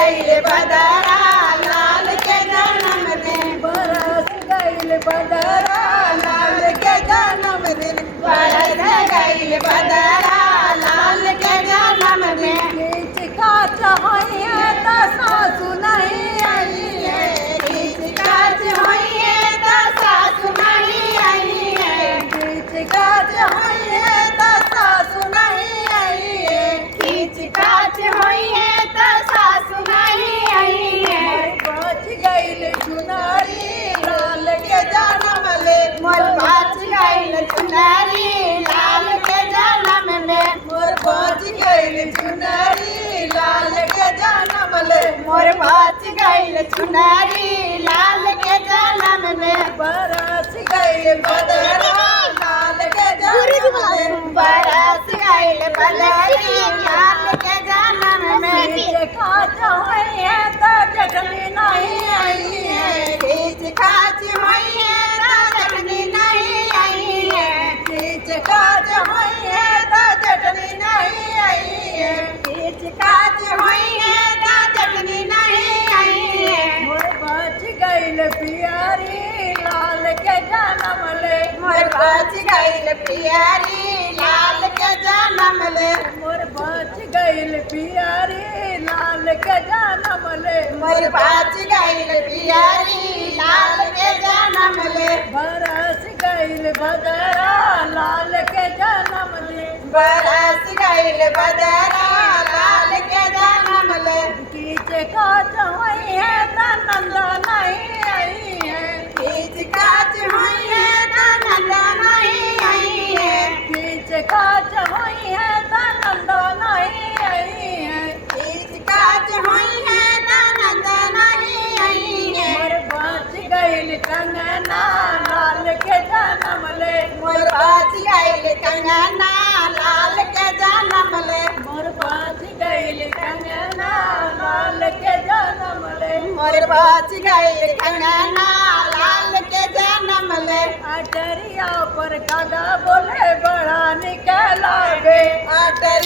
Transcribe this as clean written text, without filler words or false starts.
गईल बदरा लाल के जन्मदिन बरस गईल बदरा लाल के जन्मदिन बरस गईल बदरा लाल के जन्मदिन खींच काच होइए त सासु नहीं आई है खींच काच होइए त सासु नहीं आई है खींच काच होइए त सासु नहीं आई है खींच काच होइए त सासु नहीं आई है बच गईल चुनारी लाल के जन्म ले मोर बाच गईल चुनरी लाल के जन्म में मोर बच गईल चुनारी लाल के जन्म ले मोर बाच गईल चुनरी लाल के जन्म में बरस गईल बदरा लाल के जन्म ले बरस गईल बदरी लाल के जन्म में खींच काच होइए त जखनी नहीं आई है खींच काच होइए त जखनी नहीं आई है खींच काच होइए त जखनी नहीं आई है खींच काच होइए त जखनी नहीं आई है मोर बच गईल पियारी लाल के जन्म ले मोर बाच गईल प्यारी लाल के जन्म ले मोर बच गईल पियारी लाल के जन्म ले मोर बाच गईल प्यारी लाल के जन्म ले बरस गईल बदरा लाल के जन्म ले बरस गईल बदरा लाल के जन्म ले खींच काच होइए त नंदा नहीं आई है खींच काच होइए त नंदा नहीं आई है खींच काच होइए त नंदा नहीं आई है खींच काच होइए त नंदा नहीं आई है मोर बच गईल कंगना लाल के जन्म ले मोर बाच गईल कंगना लाल के जन्म ले मोर बच गईल कंगना लाल के जन्म ले मोर बाच गईल कंगना लाल के जन्म ले अटरिया पर कागा बोले बड़ा निकला गे अटरी